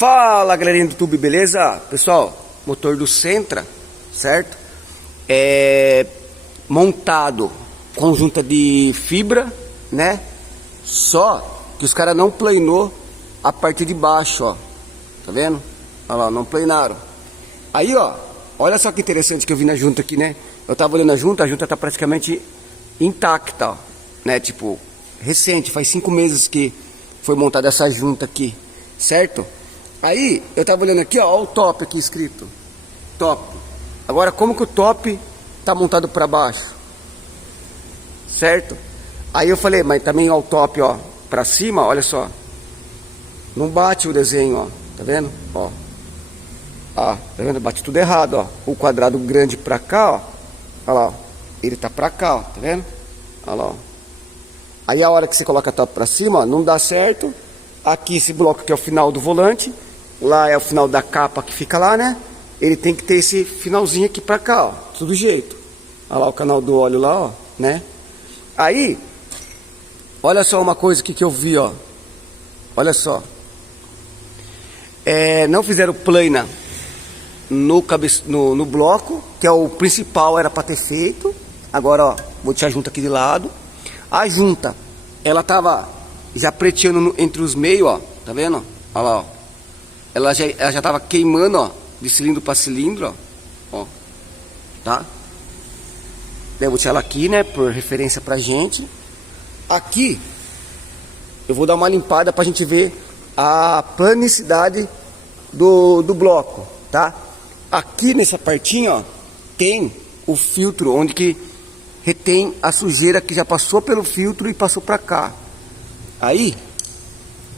Fala, galerinha do YouTube, beleza? Pessoal, motor do Sentra, certo? É montado com junta de fibra, né? Só que os caras não planeou a parte de baixo, ó. Tá vendo? Olha lá, não planearam. Aí, ó, olha só que interessante que eu vi na junta aqui, né? Eu tava olhando a junta tá praticamente intacta, ó, né? Tipo, recente, faz 5 meses que foi montada essa junta aqui, certo? Aí, eu tava olhando aqui, ó, o top aqui escrito. Top. Agora, como que o top tá montado para baixo? Certo? Aí eu falei, mas também ó, o top, ó, para cima, olha só. Não bate o desenho, ó. Tá vendo? Ó. Ah, tá vendo? Bate tudo errado, ó. O quadrado grande pra cá, ó. Olha lá, ó. Ele tá pra cá, ó. Tá vendo? Olha lá, ó. Aí a hora que você coloca a top pra cima, ó, não dá certo. Aqui esse bloco aqui é o final do volante. Lá é o final da capa que fica lá, né? Ele tem que ter esse finalzinho aqui pra cá, ó. Tudo jeito. Olha lá o canal do óleo lá, ó. Né? Aí, olha só uma coisa aqui que eu vi, ó. Olha só. Não fizeram plana no bloco, que é o principal, era para ter feito. Agora, ó, vou tirar a junta aqui de lado. A junta, ela tava já preteando entre os meios, ó. Tá vendo? Olha lá, ó. Ela já tava queimando, ó, de cilindro para cilindro, ó. Tá? Eu vou tirar ela aqui, né, por referência pra gente. Aqui, eu vou dar uma limpada pra gente ver a planicidade do bloco, tá? Aqui nessa partinha, ó, tem o filtro onde que retém a sujeira que já passou pelo filtro e passou pra cá. Aí,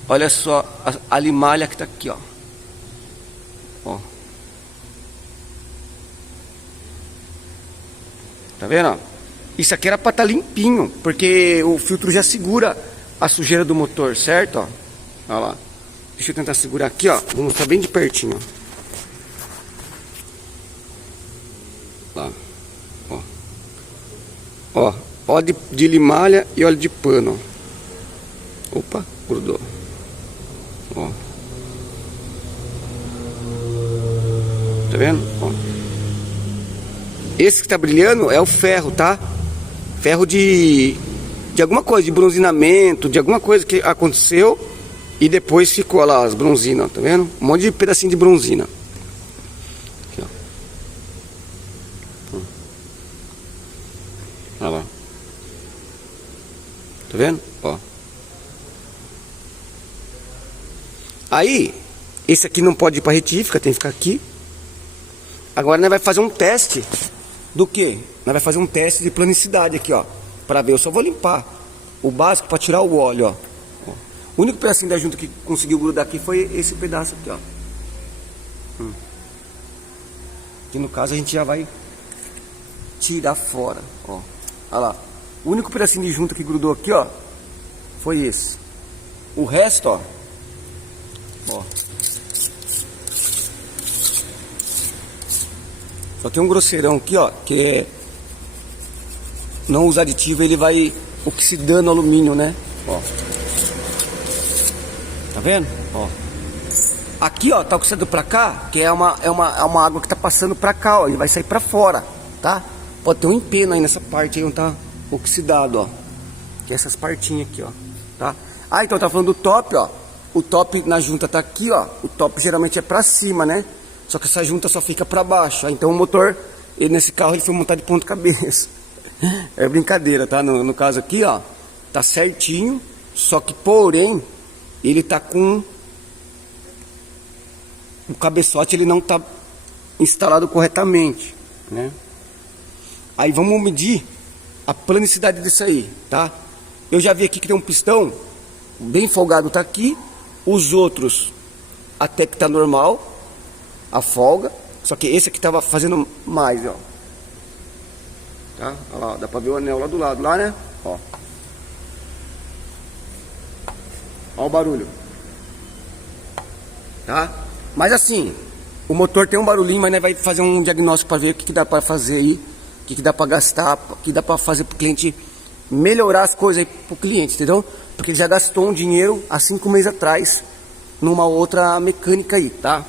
olha só a limalha que tá aqui, ó. Ó. Tá vendo? Isso aqui era pra estar limpinho, porque o filtro já segura a sujeira do motor, certo? Ó. Olha lá. Deixa eu tentar segurar aqui, ó. Vou mostrar bem de pertinho. Lá. Ó. Ó. Óleo de limalha e óleo de pano. Opa, grudou. Ó. Tá vendo? Ó. Esse que tá brilhando é o ferro, tá? Ferro de alguma coisa, de bronzinamento, de alguma coisa que aconteceu e depois ficou lá as bronzinas, tá vendo? Um monte de pedacinho de bronzina. Aqui, ó. Olha lá. Tá vendo? Ó. Aí, esse aqui não pode ir para retífica, tem que ficar aqui. Agora nós vai fazer um teste do que? Nós vai fazer um teste de planicidade aqui, ó. Pra ver, eu só vou limpar o básico pra tirar o óleo, ó. O único pedacinho da junta que conseguiu grudar aqui foi esse pedaço aqui, ó. Que no caso a gente já vai tirar fora, ó. Olha lá. O único pedacinho de junta que grudou aqui, ó, foi esse. O resto, ó. Ó. Só tem um grosseirão aqui, ó, que é não usa aditivo, ele vai oxidando o alumínio, né? Ó. Tá vendo? Ó. Aqui, ó, tá oxidado pra cá, que é uma água que tá passando pra cá, ó, e vai sair pra fora, tá? Pode ter um empeno aí nessa parte aí onde tá oxidado, ó. Que é essas partinhas aqui, ó, tá? Ah, então tá falando do top, ó. O top na junta tá aqui, ó. O top geralmente é pra cima, né? Só que essa junta só fica para baixo. Então o motor, nesse carro, ele foi montado de ponta cabeça. É brincadeira, tá? No caso aqui, ó, tá certinho. Só que, porém, ele tá com o cabeçote, ele não tá instalado corretamente, né? Aí vamos medir a planicidade disso aí, tá? Eu já vi aqui que tem um pistão bem folgado, tá aqui. Os outros até que tá normal a folga, só que esse aqui tava fazendo mais, ó. Tá? Olha lá, dá pra ver o anel lá do lado, lá, né? Ó. Ó o barulho. Tá? Mas assim, o motor tem um barulhinho, mas né, vai fazer um diagnóstico pra ver o que dá pra fazer aí, o que dá pra gastar, o que dá pra fazer pro cliente melhorar as coisas aí pro cliente, entendeu? Porque ele já gastou um dinheiro há 5 meses atrás numa outra mecânica aí, tá?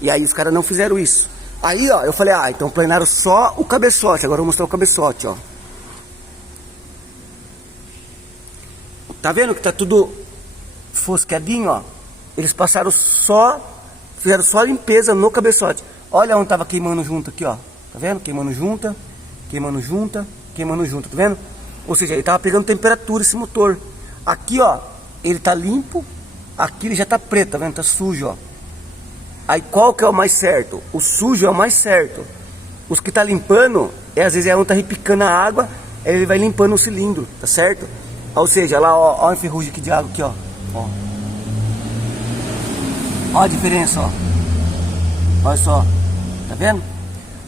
E aí os caras não fizeram isso. Aí, ó, eu falei, ah, então planearam só o cabeçote. Agora eu vou mostrar o cabeçote, ó. Tá vendo que tá tudo fosqueadinho, ó? Eles passaram só, fizeram só a limpeza no cabeçote. Olha onde tava queimando junto aqui, ó. Tá vendo? Queimando junta, queimando junta, queimando junta, tá vendo? Ou seja, ele tava pegando temperatura esse motor. Aqui, ó, ele tá limpo. Aqui ele já tá preto, tá vendo? Tá sujo, ó. Aí qual que é o mais certo? O sujo é o mais certo. Os que tá limpando, às vezes é onde tá repicando a água, ele vai limpando o cilindro, tá certo? Ou seja, lá, ó a ferrugem aqui de água aqui, ó. Ó a diferença, ó. Olha só, tá vendo?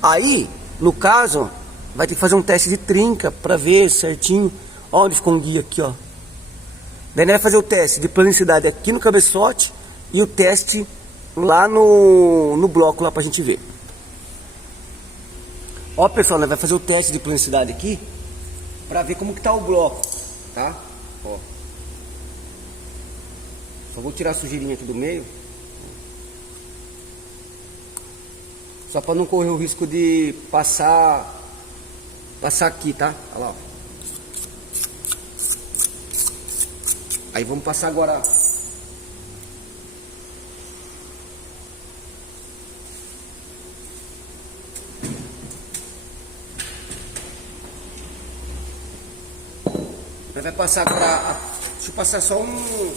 Aí, no caso, vai ter que fazer um teste de trinca pra ver certinho. Ó onde ficou um guia aqui, ó. Daí vai fazer o teste de planicidade aqui no cabeçote e o teste lá no bloco lá pra gente ver. Ó, pessoal, nós vai fazer o teste de planicidade aqui pra ver como que tá o bloco, tá? Ó. Só vou tirar a sujeirinha aqui do meio. Só pra não correr o risco de passar aqui, tá? Olha lá, ó. Aí vamos passar agora. Vai passar agora. Deixa eu passar só o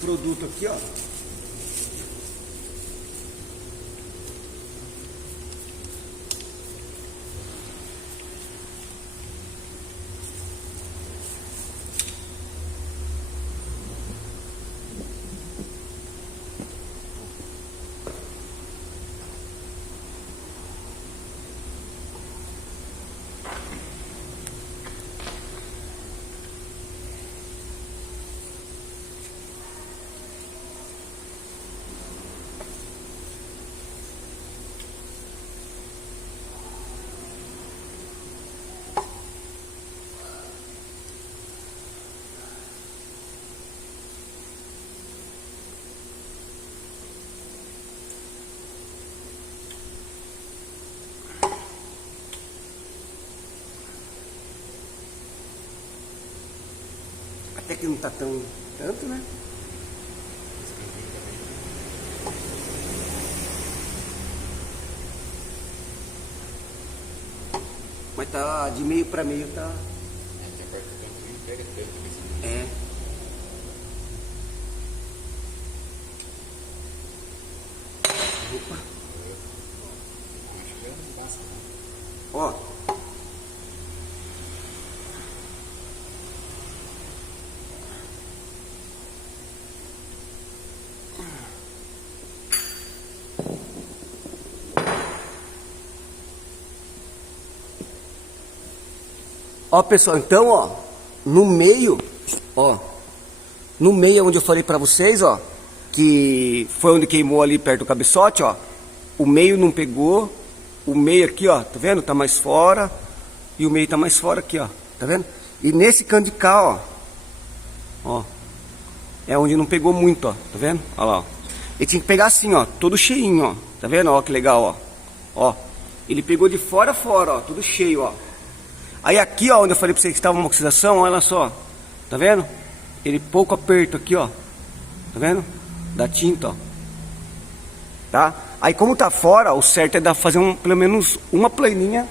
produto aqui, ó. Até que não tá tanto, né? Mas tá de meio para meio, tá. É. Opa. Ó. Ó, pessoal, então, ó, no meio onde eu falei pra vocês, ó, que foi onde queimou ali perto do cabeçote, ó, o meio não pegou, o meio aqui, ó, tá vendo? Tá mais fora, e o meio tá mais fora aqui, ó, tá vendo? E nesse canto de cá, ó, é onde não pegou muito, ó, tá vendo? Ó lá, ó. Ele tinha que pegar assim, ó, todo cheinho, ó, tá vendo? Ó, que legal, ó, ele pegou de fora a fora, ó, tudo cheio, ó. Aí aqui, ó, onde eu falei pra vocês que estava uma oxidação, olha só, tá vendo? Ele pouco aperto aqui, ó, tá vendo? Da tinta, ó, tá? Aí como tá fora, o certo é fazer pelo menos uma planinha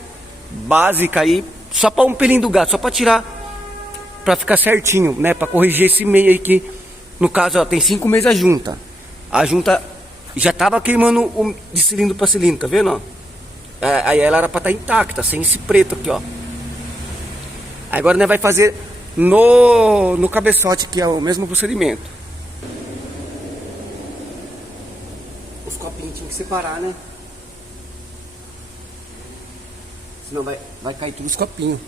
básica aí, só para um pelinho do gato, só para tirar, para ficar certinho, né? Para corrigir esse meio aí que, no caso, ó, tem 5 meses a junta. A junta já tava queimando de cilindro para cilindro, tá vendo, ó? Aí ela era para estar intacta, sem esse preto aqui, ó. Agora, né, vai fazer no cabeçote, que é o mesmo procedimento. Os copinhos tinham que separar, né? Senão vai cair tudo os copinhos.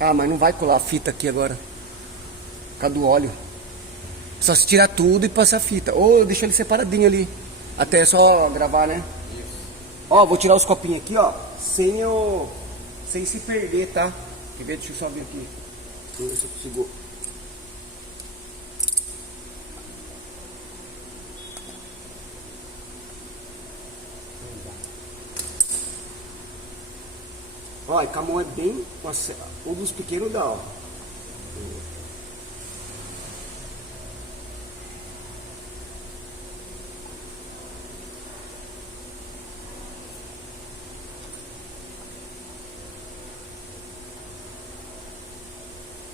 Ah, mas não vai colar a fita aqui agora. Por causa do óleo. Só se tirar tudo e passar a fita. Ou deixa ele separadinho ali. Até é só gravar, né? Ó, vou tirar os copinhos aqui, ó. Sem se perder, tá? Quer ver? Deixa eu só ver aqui. Vamos ver se eu consigo. Ó, e com a mão é bem... Um dos pequenos dá, ó.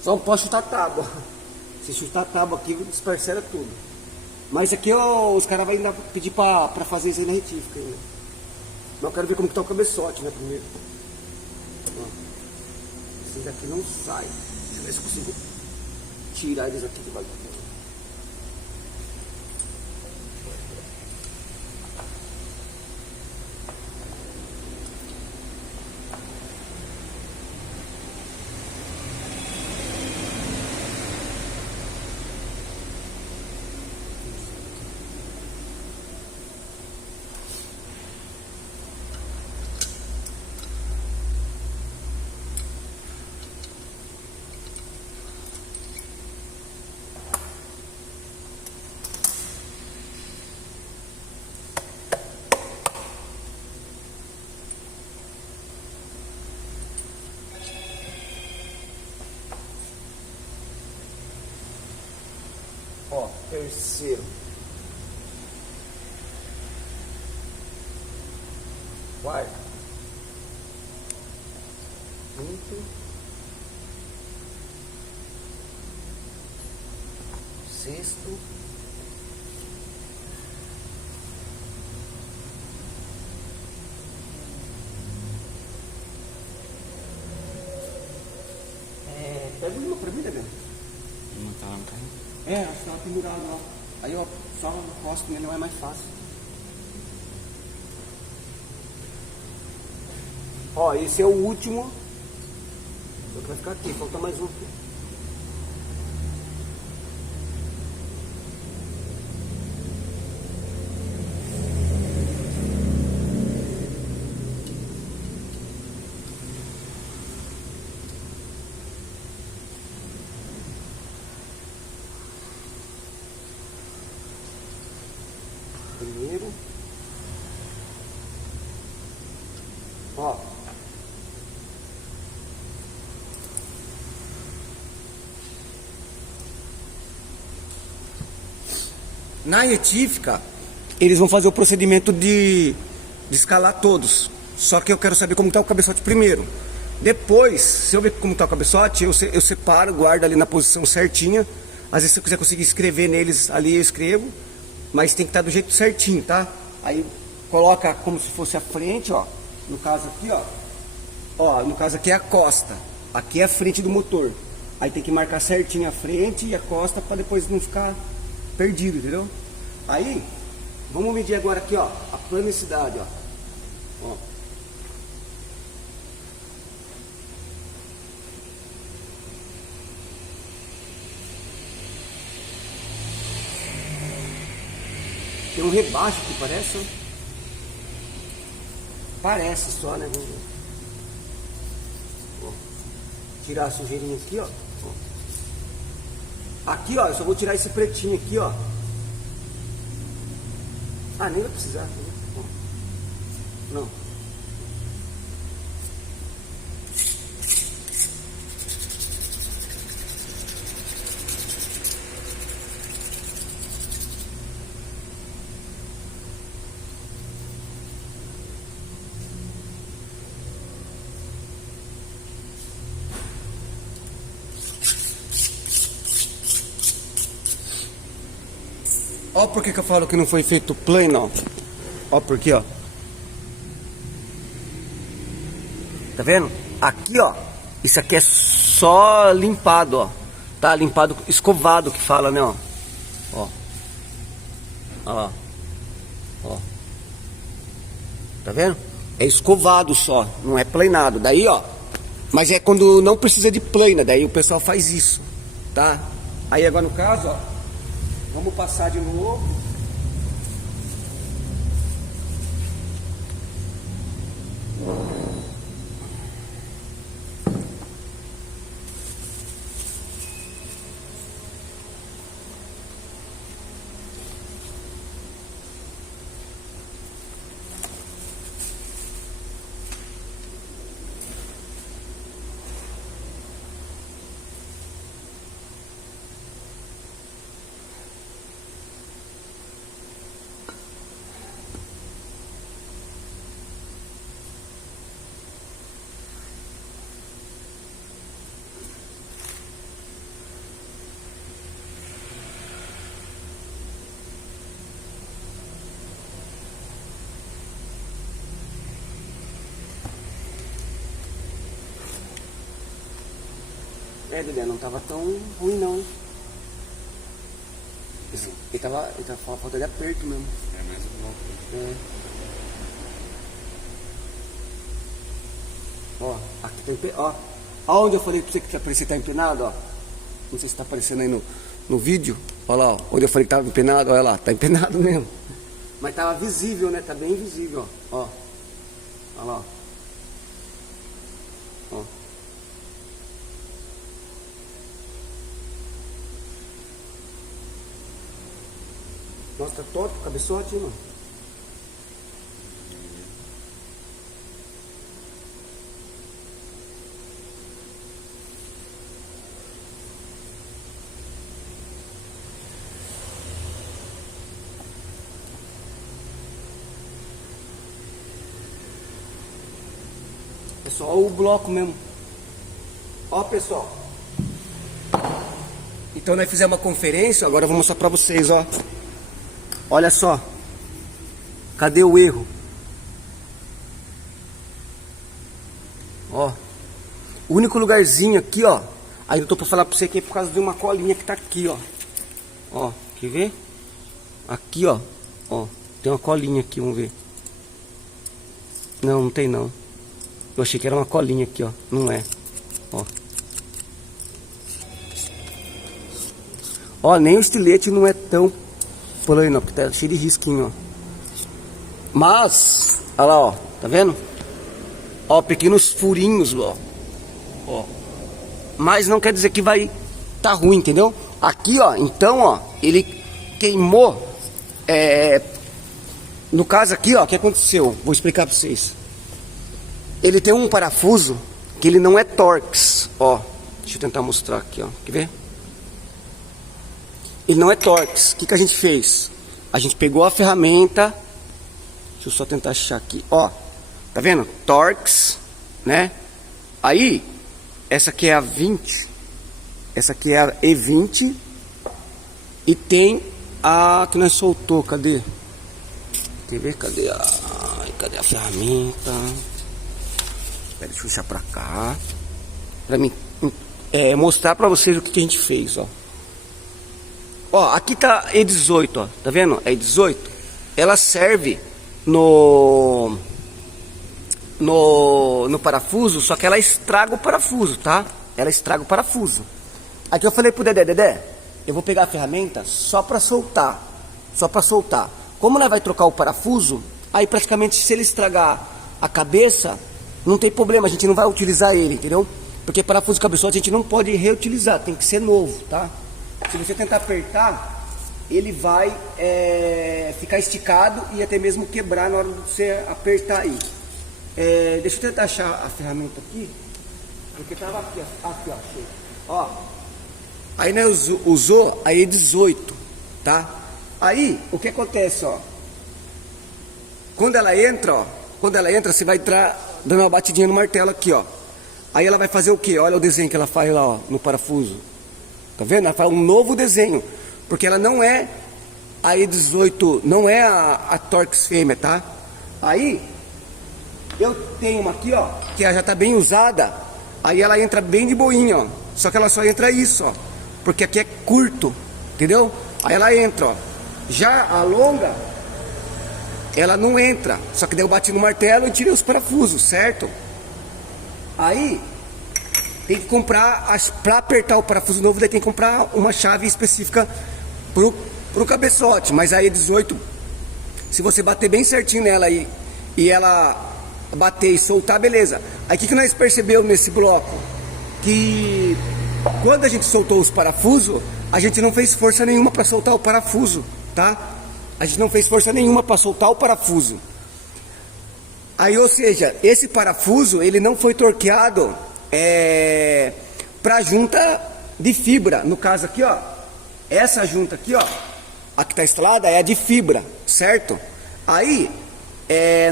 Só não pode chutar tábua. Se chutar tábua aqui, desparcela tudo. Mas aqui ó, os caras vão ainda pedir pra fazer isso aí na retífica ainda. Mas eu quero ver como que tá o cabeçote, né, primeiro. Ó. Esses aqui não saem. Deixa eu ver se eu consigo tirar eles aqui debaixo. Ó, terceiro. Quarto. Quinto. Sexto. Pega uma pra mim, né? Não tá lá no carrinho? É, acho que tava pendurado lá. Aí ó, só encosto nele, não é mais fácil. Ó, esse é o último. Só que vai ficar aqui, falta mais um aqui. Primeiro. Ó. Na retífica, eles vão fazer o procedimento de escalar todos. Só que eu quero saber como está o cabeçote primeiro. Depois, se eu ver como está o cabeçote, eu separo, guardo ali na posição certinha. Às vezes se eu quiser conseguir escrever neles ali, eu escrevo. Mas tem que estar do jeito certinho, tá? Aí coloca como se fosse a frente, ó. No caso aqui, ó. Ó, no caso aqui é a costa. Aqui é a frente do motor. Aí tem que marcar certinho a frente e a costa para depois não ficar perdido, entendeu? Aí, vamos medir agora aqui, ó. A planicidade, ó. Ó. Tem um rebaixo que parece, ó. Parece só, né? Vamos ver. Ó. Tirar a sujeirinha aqui, ó. Aqui, ó, eu só vou tirar esse pretinho aqui, ó. Ah, nem vai precisar. Não. Ó por que eu falo que não foi feito plano, ó. Ó por quê, ó. Tá vendo? Aqui, ó. Isso aqui é só limpado, ó. Tá limpado, escovado que fala, né, ó. Ó. Ó lá. Ó. Tá vendo? É escovado só, não é planado. Daí, ó. Mas é quando não precisa de plana, daí o pessoal faz isso, tá? Aí agora no caso, ó. Vamos passar de novo. É, Dedé, não tava tão ruim não. Ele tava com falta de aperto mesmo. É mais um bloco. É. Ó, aqui tá empenado, ó. Aonde eu falei pra você que parecia que tá empenado, ó. Não sei se tá aparecendo aí no vídeo. Olha lá, ó. Onde eu falei que tava empenado, olha lá, tá empenado mesmo. Mas tava visível, né? Tá bem visível, ó. Olha lá, ó. Nossa, tá torto o cabeçote, mano. É só o bloco mesmo. Ó, pessoal. Então nós fizemos uma conferência, agora eu vou mostrar pra vocês, ó. Olha só. Cadê o erro? Ó. O único lugarzinho aqui, ó. Aí eu tô pra falar pra você que é por causa de uma colinha que tá aqui, ó. Ó, quer ver? Aqui, ó. Ó, tem uma colinha aqui, vamos ver. Não, não tem não. Eu achei que era uma colinha aqui, ó. Não é. Ó. Ó, nem o estilete não é tão plano, não, porque tá cheio de risquinho, ó. Mas, olha lá, ó. Tá vendo? Ó, pequenos furinhos, ó. Ó. Mas não quer dizer que vai tá ruim, entendeu? Aqui, ó, então, ó, ele queimou. No caso aqui, ó, o que aconteceu? Vou explicar pra vocês. Ele tem um parafuso que ele não é Torx, ó. Deixa eu tentar mostrar aqui, ó. Quer ver? Ele não é Torx. O que a gente fez? A gente pegou a ferramenta. Deixa eu só tentar achar aqui, ó. Tá vendo? Torx, né? Aí, essa aqui é a 20. Essa aqui é a E20. E tem a que nós soltou. Cadê? Quer ver? Cadê a ferramenta? Deixa eu puxar pra cá. Pra mim mostrar pra vocês o que a gente fez, ó. Ó, aqui tá E18, ó. Tá vendo? É E18. Ela serve no parafuso, só que ela estraga o parafuso, tá? Ela estraga o parafuso. Aqui eu falei pro Dedé, eu vou pegar a ferramenta só pra soltar. Só pra soltar. Como ela vai trocar o parafuso, aí praticamente se ele estragar a cabeça, não tem problema, a gente não vai utilizar ele, entendeu? Porque parafuso cabeçote a gente não pode reutilizar, tem que ser novo, tá? Se você tentar apertar, ele vai ficar esticado e até mesmo quebrar na hora de você apertar aí. Deixa eu tentar achar a ferramenta aqui, porque tava aqui, ó, achei. Ó, aí nós usou a E18, tá? Aí, o que acontece, ó? Quando ela entra, você vai entrar dando uma batidinha no martelo aqui, ó. Aí ela vai fazer o que? Olha o desenho que ela faz lá, ó, no parafuso. Tá vendo? Ela faz um novo desenho. Porque ela não é a E18, não é a Torx fêmea, tá? Aí, eu tenho uma aqui, ó, que ela já tá bem usada. Aí ela entra bem de boinha, ó. Só que ela só entra isso, ó. Porque aqui é curto, entendeu? Aí ela entra, ó. Já a longa, ela não entra. Só que daí eu bati no martelo e tirei os parafusos, certo? Aí tem que comprar, para apertar o parafuso novo, daí tem que comprar uma chave específica pro cabeçote. Mas aí 18, se você bater bem certinho nela aí e ela bater e soltar, beleza. Aí o que nós percebemos nesse bloco? Que quando a gente soltou os parafusos, a gente não fez força nenhuma para soltar o parafuso, tá? A gente não fez força nenhuma para soltar o parafuso. Aí, ou seja, esse parafuso, ele não foi torqueado para junta de fibra. No caso aqui, ó, essa junta aqui, ó, a que está instalada é a de fibra, certo? Aí,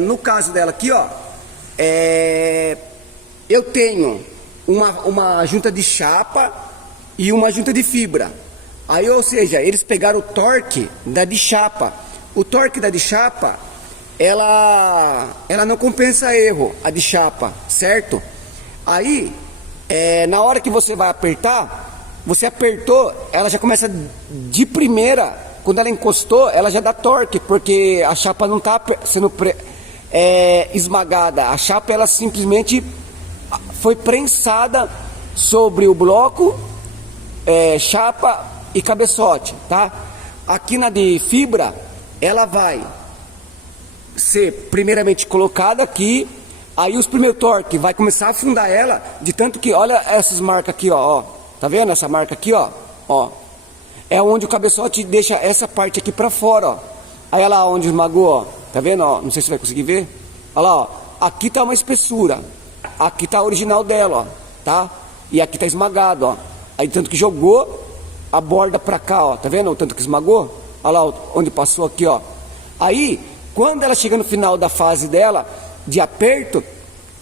no caso dela aqui, ó, eu tenho uma junta de chapa e uma junta de fibra. Aí, ou seja, eles pegaram o torque da de chapa. O torque da de chapa, ela não compensa erro, a de chapa, certo? Aí, Na hora que você vai apertar, você apertou, ela já começa de primeira, quando ela encostou, ela já dá torque, porque a chapa não está sendo esmagada, a chapa ela simplesmente foi prensada sobre o bloco, chapa e cabeçote, tá? Aqui na de fibra, ela vai ser primeiramente colocada aqui, aí os primeiros torques vai começar a afundar ela, de tanto que, olha essas marcas aqui, ó, tá vendo essa marca aqui, ó, é onde o cabeçote deixa essa parte aqui pra fora, ó, aí olha lá onde esmagou, ó, tá vendo, ó, não sei se vai conseguir ver, olha lá, ó, aqui tá uma espessura, aqui tá a original dela, ó, tá, e aqui tá esmagado, ó, aí tanto que jogou a borda pra cá, ó, tá vendo o tanto que esmagou, olha lá onde passou aqui, ó, aí quando ela chega no final da fase dela, de aperto,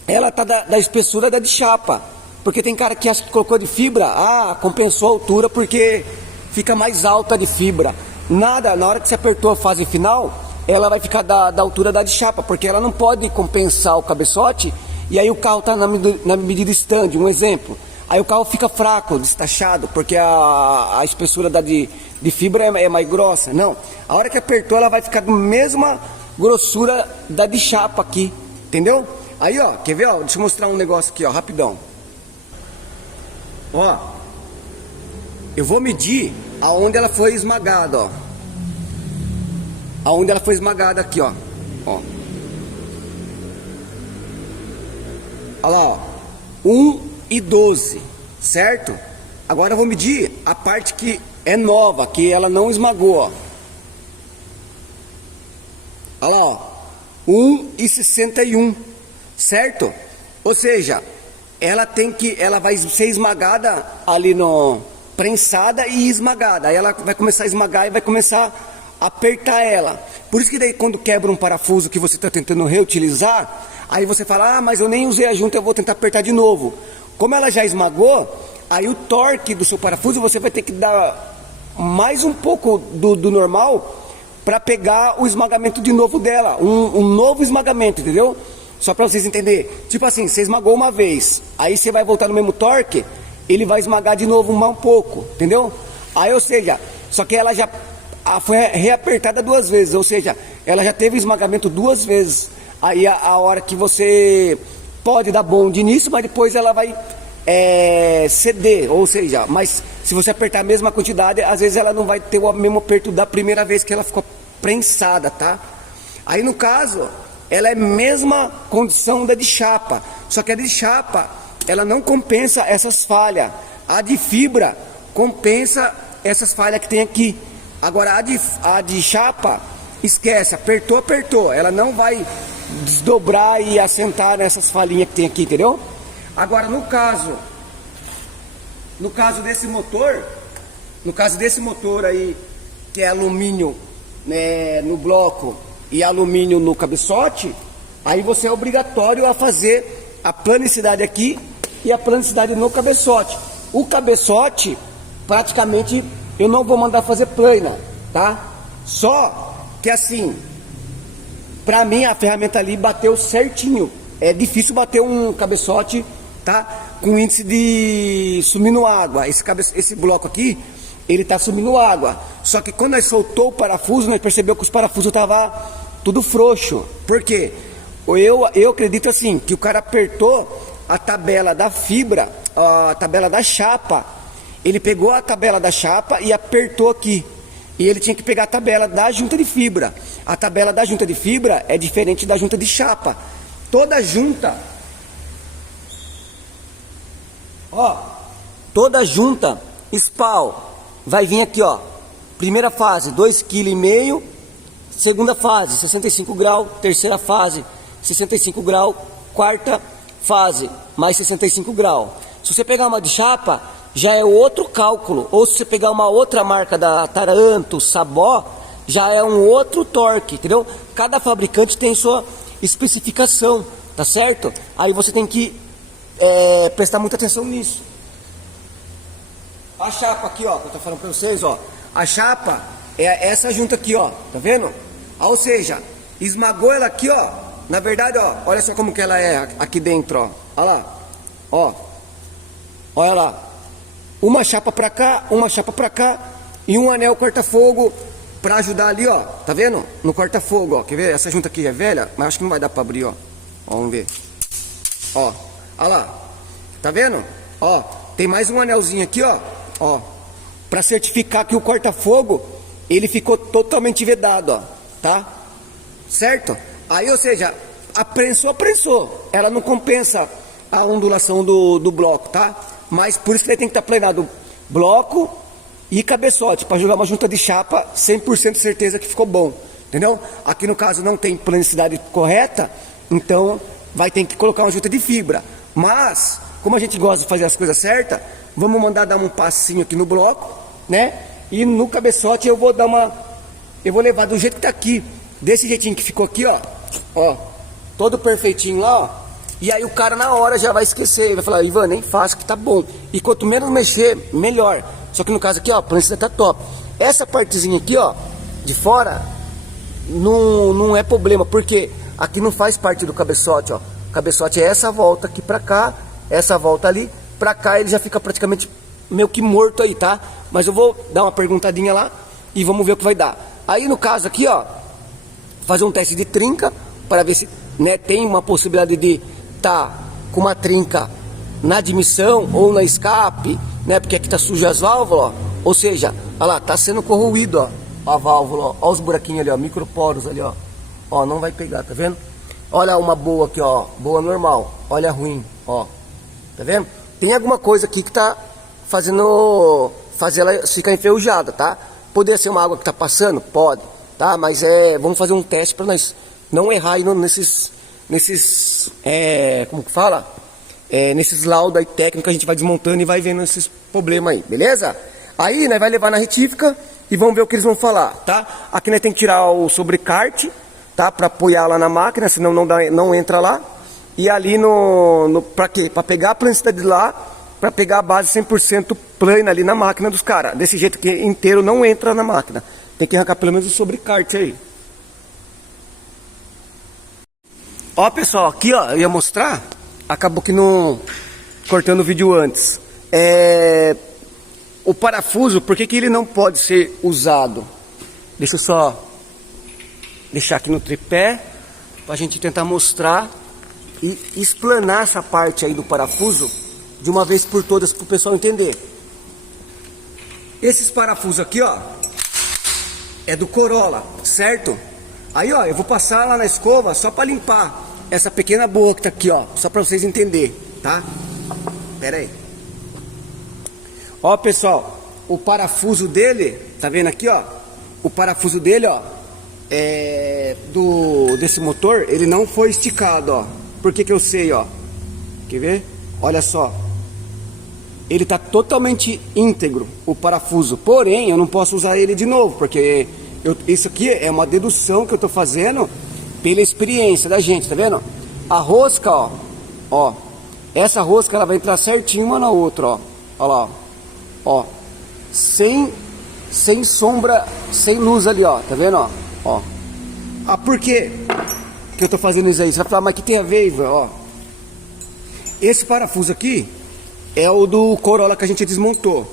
ela tá da espessura da de chapa. Porque tem cara que acha que colocou de fibra, compensou a altura porque fica mais alta de fibra. Nada, na hora que você apertou a fase final, ela vai ficar da altura da de chapa, porque ela não pode compensar o cabeçote, e aí o carro tá na medida stand, um exemplo. Aí o carro fica fraco, destachado, porque a espessura de fibra é mais grossa. Não, a hora que apertou, ela vai ficar da mesma grossura da de chapa aqui, entendeu? Aí, ó, quer ver, ó? Deixa eu mostrar um negócio aqui, ó, rapidão. Ó, eu vou medir aonde ela foi esmagada, ó. Aonde ela foi esmagada aqui, ó. Ó. Olha lá, ó. 1,12, certo? Agora eu vou medir a parte que é nova, que ela não esmagou, ó. Olha lá, ó, 1,61, certo? Ou seja, ela vai ser esmagada ali no prensada e esmagada. Aí ela vai começar a esmagar e vai começar a apertar ela. Por isso que daí quando quebra um parafuso que você está tentando reutilizar, aí você fala, mas eu nem usei a junta, eu vou tentar apertar de novo. Como ela já esmagou, aí o torque do seu parafuso você vai ter que dar mais um pouco do normal, para pegar o esmagamento de novo dela, um novo esmagamento, entendeu? Só para vocês entenderem, tipo assim, você esmagou uma vez, aí você vai voltar no mesmo torque, ele vai esmagar de novo um pouco, entendeu? Aí, ou seja, só que ela já foi reapertada 2 vezes, ou seja, ela já teve esmagamento 2 vezes, aí a hora que você pode dar bom de início, mas depois ela vai ceder, ou seja, mas se você apertar a mesma quantidade, às vezes ela não vai ter o mesmo aperto da primeira vez que ela ficou prensada, tá? Aí no caso, ela é a mesma condição da de chapa, só que a de chapa, ela não compensa essas falhas, a de fibra compensa essas falhas que tem aqui. Agora a de chapa, esquece, apertou, ela não vai desdobrar e assentar nessas falhinhas que tem aqui, entendeu? Agora no caso desse motor aí, que é alumínio, né, no bloco e alumínio no cabeçote, aí você é obrigatório a fazer a planicidade aqui e a planicidade no cabeçote. O cabeçote, praticamente, eu não vou mandar fazer plana, tá? Só que assim, pra mim a ferramenta ali bateu certinho. É difícil bater um cabeçote, tá? Com índice de sumindo água. Esse bloco aqui, ele tá sumindo água. Só que quando nós soltou o parafuso, nós percebeu que os parafusos estavam tudo frouxo. Por quê? Eu acredito assim, que o cara apertou a tabela da fibra, a tabela da chapa. Ele pegou a tabela da chapa e apertou aqui. E ele tinha que pegar a tabela da junta de fibra. A tabela da junta de fibra é diferente da junta de chapa. Toda junta, ó, toda junta SPAL vai vir aqui, ó. Primeira fase, 2,5 kg. Segunda fase, 65 graus. Terceira fase, 65 graus. Quarta fase, mais 65 graus. Se você pegar uma de chapa, já é outro cálculo. Ou se você pegar uma outra marca da Taranto, Sabó, já é um outro torque, entendeu? Cada fabricante tem sua especificação, tá certo? Aí você tem que prestar muita atenção nisso. A chapa aqui, ó, que eu tô falando pra vocês, ó. A chapa é essa junta aqui, ó, tá vendo? Ou seja, esmagou ela aqui, ó. Na verdade, ó, olha só como que ela é aqui dentro, ó. Olha lá, ó. Olha lá. Uma chapa pra cá, uma chapa pra cá e um anel corta-fogo pra ajudar ali, ó. Tá vendo? No corta-fogo, ó. Quer ver? Essa junta aqui é velha, mas acho que não vai dar pra abrir, ó. Ó, vamos ver. Ó, olha lá. Tá vendo? Ó, tem mais um anelzinho aqui, ó. Ó, pra certificar que o corta-fogo, ele ficou totalmente vedado, ó. Tá? Certo? Aí, ou seja, prensou. Ela não compensa a ondulação do bloco, tá? Mas por isso que ele tem que estar planado bloco e cabeçote, para jogar uma junta de chapa, 100% certeza que ficou bom, entendeu? Aqui no caso não tem planicidade correta, então vai ter que colocar uma junta de fibra. Mas, como a gente gosta de fazer as coisas certas, vamos mandar dar um passinho aqui no bloco, né? E no cabeçote eu vou levar do jeito que tá aqui, desse jeitinho que ficou aqui, ó, todo perfeitinho lá, ó. E aí o cara na hora já vai esquecer, vai falar, Ivan, nem faço que tá bom. E quanto menos mexer, melhor. Só que no caso aqui, ó, a planicidade tá top. Essa partezinha aqui, ó, de fora, não é problema, porque aqui não faz parte do cabeçote, ó. O cabeçote é essa volta aqui pra cá, essa volta ali, pra cá ele já fica praticamente meio que morto aí, tá? Mas eu vou dar uma perguntadinha lá e vamos ver o que vai dar. Aí no caso aqui, ó, fazer um teste de trinca, para ver se, né, tem uma possibilidade de tá com uma trinca na admissão ou na escape, né? Porque aqui tá suja as válvulas, ó. Ou seja, olha lá, tá sendo corroído, ó, a válvula, ó os buraquinhos ali, ó, microporos ali, ó. Ó, não vai pegar, tá vendo? Olha uma boa aqui, ó, boa normal. Olha a ruim, ó. Tá vendo? Tem alguma coisa aqui que tá fazer ela ficar enferrujada, tá? Poderia ser uma água que tá passando? Pode, tá? Mas vamos fazer um teste para nós não errar aí nesses como que fala? Nesses laudos aí técnicos, a gente vai desmontando e vai vendo esses problemas aí, beleza? Aí, né, vai levar na retífica e vamos ver o que eles vão falar, tá? Aqui nós tem que tirar o sobrecarte, tá? Pra apoiar lá na máquina, senão não entra lá. E ali pra quê? Pra pegar a planicidade de lá, pra pegar a base 100% plana ali na máquina dos caras. Desse jeito que inteiro não entra na máquina. Tem que arrancar pelo menos o sobrecarte aí. Ó, pessoal, aqui, ó, eu ia mostrar, acabou que não cortando o vídeo antes. O parafuso, por que ele não pode ser usado? Deixa eu só deixar aqui no tripé, pra gente tentar mostrar e explanar essa parte aí do parafuso de uma vez por todas, pro pessoal entender. Esses parafusos aqui, ó, é do Corolla, certo? Aí, ó, eu vou passar lá na escova só pra limpar essa pequena boa que tá aqui, ó, só pra vocês entenderem, tá? Pera aí. Ó, pessoal, o parafuso dele, tá vendo aqui, ó? O parafuso dele, ó, desse motor, ele não foi esticado, ó. Por que eu sei, ó? Quer ver? Olha só. Ele tá totalmente íntegro, o parafuso. Porém, eu não posso usar ele de novo, porque isso aqui é uma dedução que eu tô fazendo pela experiência da gente, tá vendo? A rosca, ó, essa rosca ela vai entrar certinho uma na outra, ó. Olha lá, ó, sem sombra, sem luz ali, ó, tá vendo, ó. Ah, por quê que eu tô fazendo isso aí? Você vai falar, mas que tem a ver, Ivan, ó. Esse parafuso aqui é o do Corolla que a gente desmontou.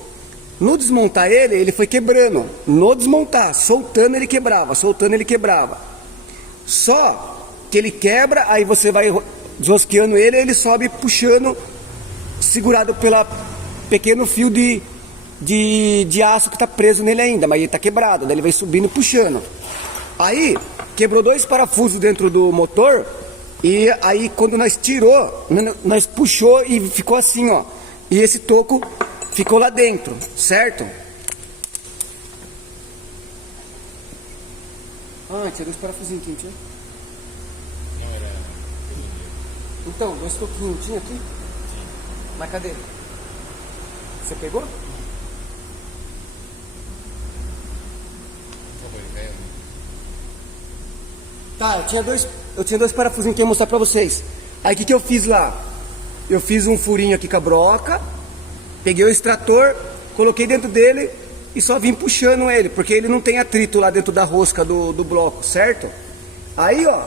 No desmontar ele foi quebrando. No desmontar, soltando ele quebrava, soltando ele quebrava. Só que ele quebra, aí você vai desrosqueando ele sobe puxando, segurado pela pequeno fio de aço que tá preso nele ainda, mas ele tá quebrado, daí ele vai subindo e puxando. Aí, quebrou 2 parafusos dentro do motor, e aí quando nós tirou, nós puxou e ficou assim, ó. E esse toco ficou lá dentro, certo? Ah, tinha 2 parafusinhos aqui, tinha? Não era. Então, 2 toquinhos tinha aqui? Sim. Mas cadê? Você pegou? Tá, eu tinha dois parafusinhos que eu ia mostrar pra vocês. Aí o que eu fiz lá? Eu fiz um furinho aqui com a broca, peguei o extrator, coloquei dentro dele e só vim puxando ele, porque ele não tem atrito lá dentro da rosca do bloco, certo? Aí, ó,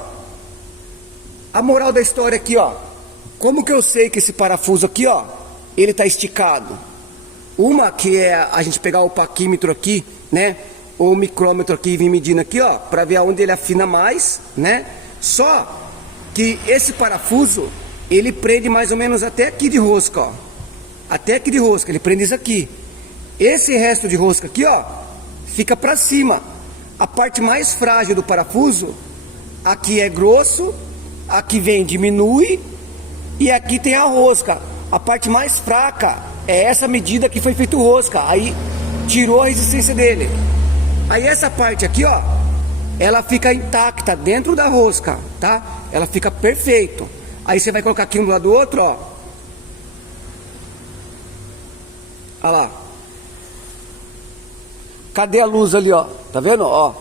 a moral da história aqui, ó, como que eu sei que esse parafuso aqui, ó, ele tá esticado. Uma que é a gente pegar o paquímetro aqui, né? Ou o micrômetro aqui e vir medindo aqui, ó, para ver aonde ele afina mais, né? Só que esse parafuso, ele prende mais ou menos até aqui de rosca, ó. Até aqui de rosca, ele prende isso aqui. Esse resto de rosca aqui, ó, fica para cima. A parte mais frágil do parafuso, aqui é grosso, aqui vem diminui e aqui tem a rosca. A parte mais fraca é essa medida que foi feito rosca. Aí tirou a resistência dele. Aí essa parte aqui, ó, ela fica intacta dentro da rosca, tá? Ela fica perfeito. Aí você vai colocar aqui um do lado do outro, ó. Olha lá. Cadê a luz ali, ó? Tá vendo? Ó.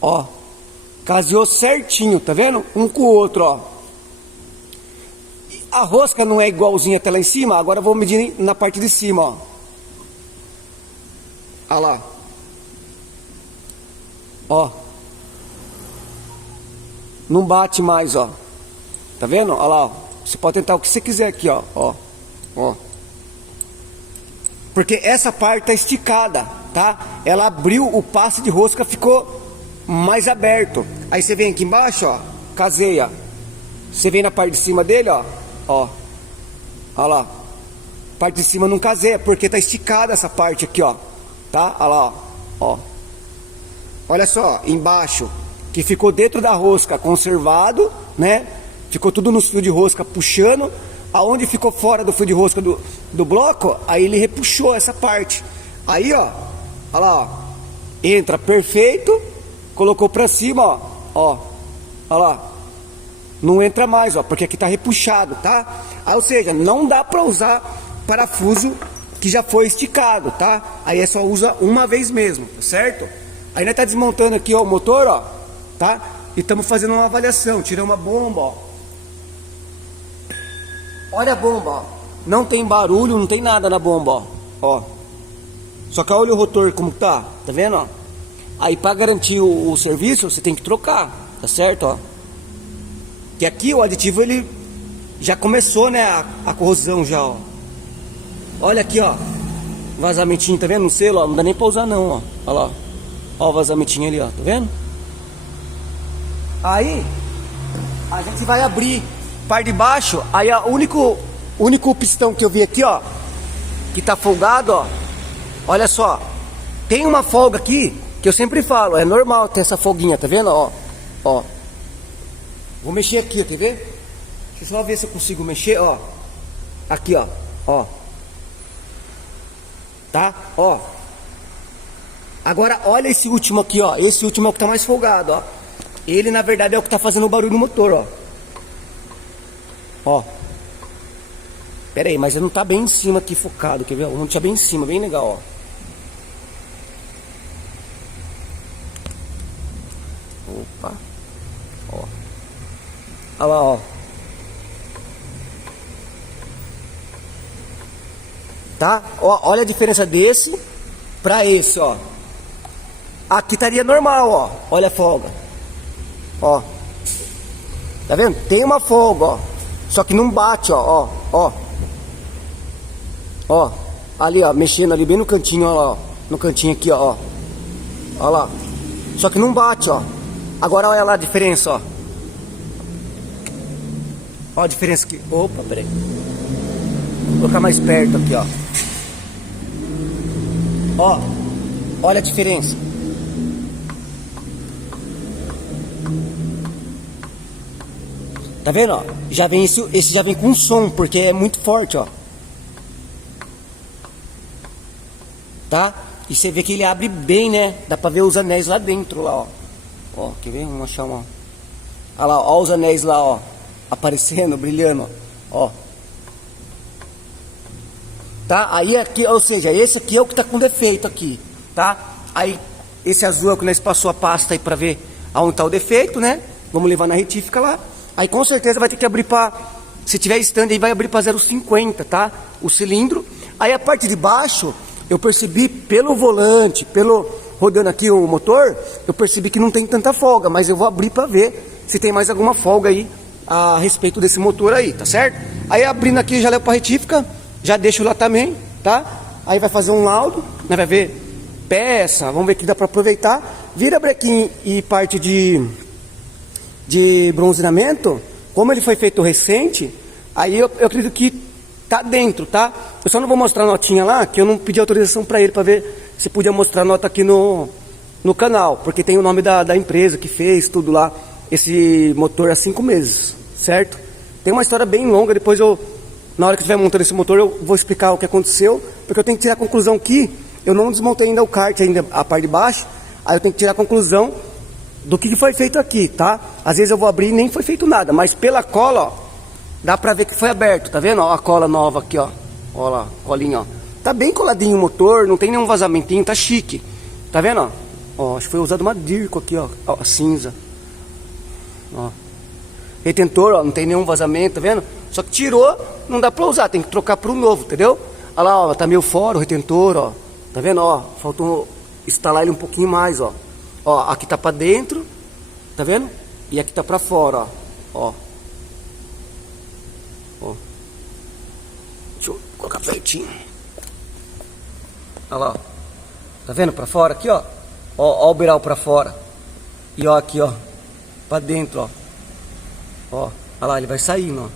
Ó. Caseou certinho, tá vendo? Um com o outro, ó. A rosca não é igualzinha até lá em cima. Agora eu vou medir na parte de cima, ó. Olha lá. Ó. Não bate mais, ó. Tá vendo? Olha lá, ó. Você pode tentar o que você quiser aqui, ó. Ó. Ó. Porque essa parte tá esticada, tá? Ela abriu o passe de rosca, ficou mais aberto. Aí você vem aqui embaixo, ó. Caseia. Você vem na parte de cima dele, ó. Ó. Olha lá. Parte de cima não caseia, porque tá esticada essa parte aqui, ó. Tá? Olha lá, ó. Ó. Olha só, embaixo, que ficou dentro da rosca, conservado, né? Ficou tudo no fio de rosca puxando. Aonde ficou fora do fio de rosca do bloco, aí ele repuxou essa parte. Aí, ó, olha lá, ó, entra perfeito, colocou pra cima, ó, olha lá. Não entra mais, ó, porque aqui tá repuxado, tá? Aí, ou seja, não dá pra usar parafuso que já foi esticado, tá? Aí é só usa uma vez mesmo, certo? Aí nós tá desmontando aqui, ó, o motor, ó, tá? E estamos fazendo uma avaliação, tiramos uma bomba, ó. Olha a bomba, ó. Não tem barulho, não tem nada na bomba, ó. Ó. Só que olha o rotor como tá, tá vendo, ó? Aí para garantir o serviço, você tem que trocar, tá certo, ó? Que aqui o aditivo, ele já começou, né, a corrosão já, ó. Olha aqui, ó. Vazamentinho, tá vendo? No selo, ó. Não dá nem pra usar não, ó. Olha lá. Ó o vazamentinho ali, ó. Tá vendo? Aí, a gente vai abrir parte de baixo. Aí o único pistão que eu vi aqui, ó, que tá folgado, ó. Olha só. Tem uma folga aqui, que eu sempre falo, é normal ter essa folguinha, tá vendo? Ó. Ó. Vou mexer aqui, ó, quer ver? Deixa eu só ver se eu consigo mexer, ó. Aqui, ó. Ó. Tá? Ó. Agora olha esse último aqui, ó. Esse último é o que tá mais folgado, ó. Ele na verdade é o que tá fazendo o barulho no motor, ó. Ó. Pera aí, mas ele não tá bem em cima aqui focado, quer ver? Não tinha bem em cima, bem legal, ó. Opa. Ó. Olha lá, ó. Tá? Ó, olha a diferença desse pra esse, ó. Aqui estaria normal, ó. Olha a folga. Ó. Tá vendo? Tem uma folga, ó. Só que não bate, ó. Ó. Ó. Ali, ó. Mexendo ali bem no cantinho, ó lá, ó. No cantinho aqui, ó. Ó lá. Só que não bate, ó. Agora olha lá a diferença, ó. Ó a diferença aqui. Opa, peraí. Vou colocar mais perto aqui, ó. Ó. Olha a diferença. Tá vendo, ó? Já vem esse já vem com som, porque é muito forte, ó. Tá? E você vê que ele abre bem, né? Dá pra ver os anéis lá dentro, lá, ó. Ó, quer ver? Vamos achar uma... Olha lá, ó os anéis lá, ó. Aparecendo, brilhando, ó. Tá? Aí aqui, ou seja, esse aqui é o que tá com defeito aqui, tá? Aí, esse azul é o que nós passou a pasta aí pra ver aonde tá o defeito, né? Vamos levar na retífica lá. Aí com certeza vai ter que abrir pra... Se tiver stand aí vai abrir pra 0,50, tá? O cilindro. Aí a parte de baixo, eu percebi pelo volante, rodando aqui o motor, eu percebi que não tem tanta folga. Mas eu vou abrir pra ver se tem mais alguma folga aí a respeito desse motor aí, tá certo? Aí abrindo aqui, já levo pra retífica, já deixo lá também, tá? Aí vai fazer um laudo, né? Vai ver peça, vamos ver que dá pra aproveitar. Vira brequim e parte de bronzeamento, como ele foi feito recente, aí eu acredito que tá dentro, tá? Eu só não vou mostrar a notinha lá, que eu não pedi autorização pra ele, pra ver se podia mostrar a nota aqui no canal, porque tem o nome da empresa que fez tudo lá, esse motor há 5 meses, certo? Tem uma história bem longa, depois na hora que eu estiver montando esse motor, eu vou explicar o que aconteceu, porque eu tenho que tirar a conclusão que eu não desmontei ainda o kart, ainda a parte de baixo, aí eu tenho que tirar a conclusão do que foi feito aqui, tá? Às vezes eu vou abrir e nem foi feito nada, mas pela cola, ó, dá pra ver que foi aberto, tá vendo? Ó, a cola nova aqui, ó. Ó lá, colinha, ó. Tá bem coladinho o motor, não tem nenhum vazamentinho, tá chique. Tá vendo, ó? Ó, acho que foi usado uma Dirco aqui, ó. Ó, cinza. Ó. Retentor, ó, não tem nenhum vazamento, tá vendo? Só que tirou, não dá pra usar, tem que trocar pro novo, entendeu? Olha lá, ó, tá meio fora o retentor, ó. Tá vendo, ó? Faltou instalar ele um pouquinho mais, ó. Ó, aqui tá pra dentro, tá vendo? E aqui tá pra fora, ó. Ó. Ó. Deixa eu colocar pertinho. Olha lá, ó. Tá vendo pra fora aqui, ó? Ó, ó o beiral pra fora. E ó, aqui, ó. Pra dentro, ó. Ó, olha lá, ele vai saindo,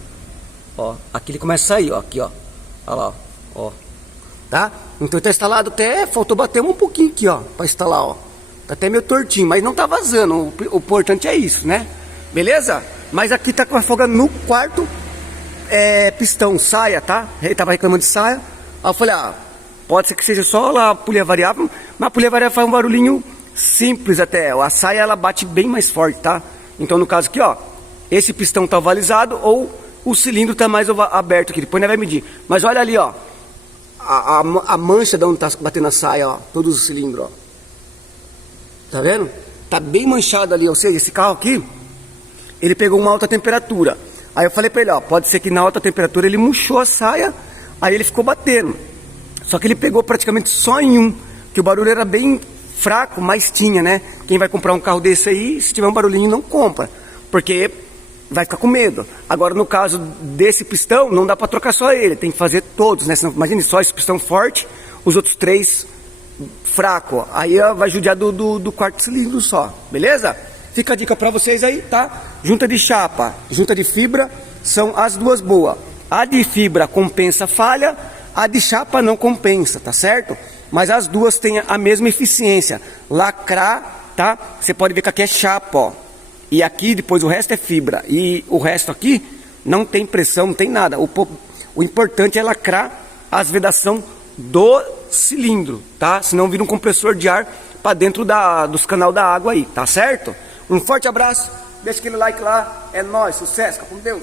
ó. Ó, aqui ele começa a sair, ó. Aqui, ó. Olha lá, ó. Tá? Então tá instalado até, faltou bater um pouquinho aqui, ó. Pra instalar, ó. Tá até meio tortinho, mas não tá vazando. O importante é isso, né? Beleza? Mas aqui tá com a folga no quarto pistão, saia, tá? Ele tava reclamando de saia. Aí eu falei, pode ser que seja só lá a polia variável, mas a polia variável faz um barulhinho simples até. A saia ela bate bem mais forte, tá? Então no caso aqui, ó, esse pistão tá ovalizado ou o cilindro tá mais aberto aqui. Depois nós vai medir. Mas olha ali, ó, a mancha de onde tá batendo a saia, ó, todos os cilindros, ó. Tá vendo? Tá bem manchado ali, ou seja, esse carro aqui, ele pegou uma alta temperatura. Aí eu falei pra ele, ó, pode ser que na alta temperatura ele murchou a saia, aí ele ficou batendo. Só que ele pegou praticamente só em um, que o barulho era bem fraco, mas tinha, né? Quem vai comprar um carro desse aí, se tiver um barulhinho, não compra, porque vai ficar com medo. Agora, no caso desse pistão, não dá pra trocar só ele, tem que fazer todos, né? Senão, imagine só esse pistão forte, os outros 3 fraco, ó. Aí vai judiar do quarto cilindro só, beleza? Fica a dica pra vocês aí, tá? Junta de chapa, junta de fibra, são as duas boas. A de fibra compensa a falha, a de chapa não compensa, tá certo? Mas as duas têm a mesma eficiência. Lacrar, tá? Você pode ver que aqui é chapa, ó. E aqui depois o resto é fibra. E o resto aqui não tem pressão, não tem nada. O importante é lacrar as vedação do cilindro, tá? Senão vira um compressor de ar para dentro dos canal da água aí, tá certo? Um forte abraço, deixa aquele like lá, é nóis, sucesso, fica com Deus.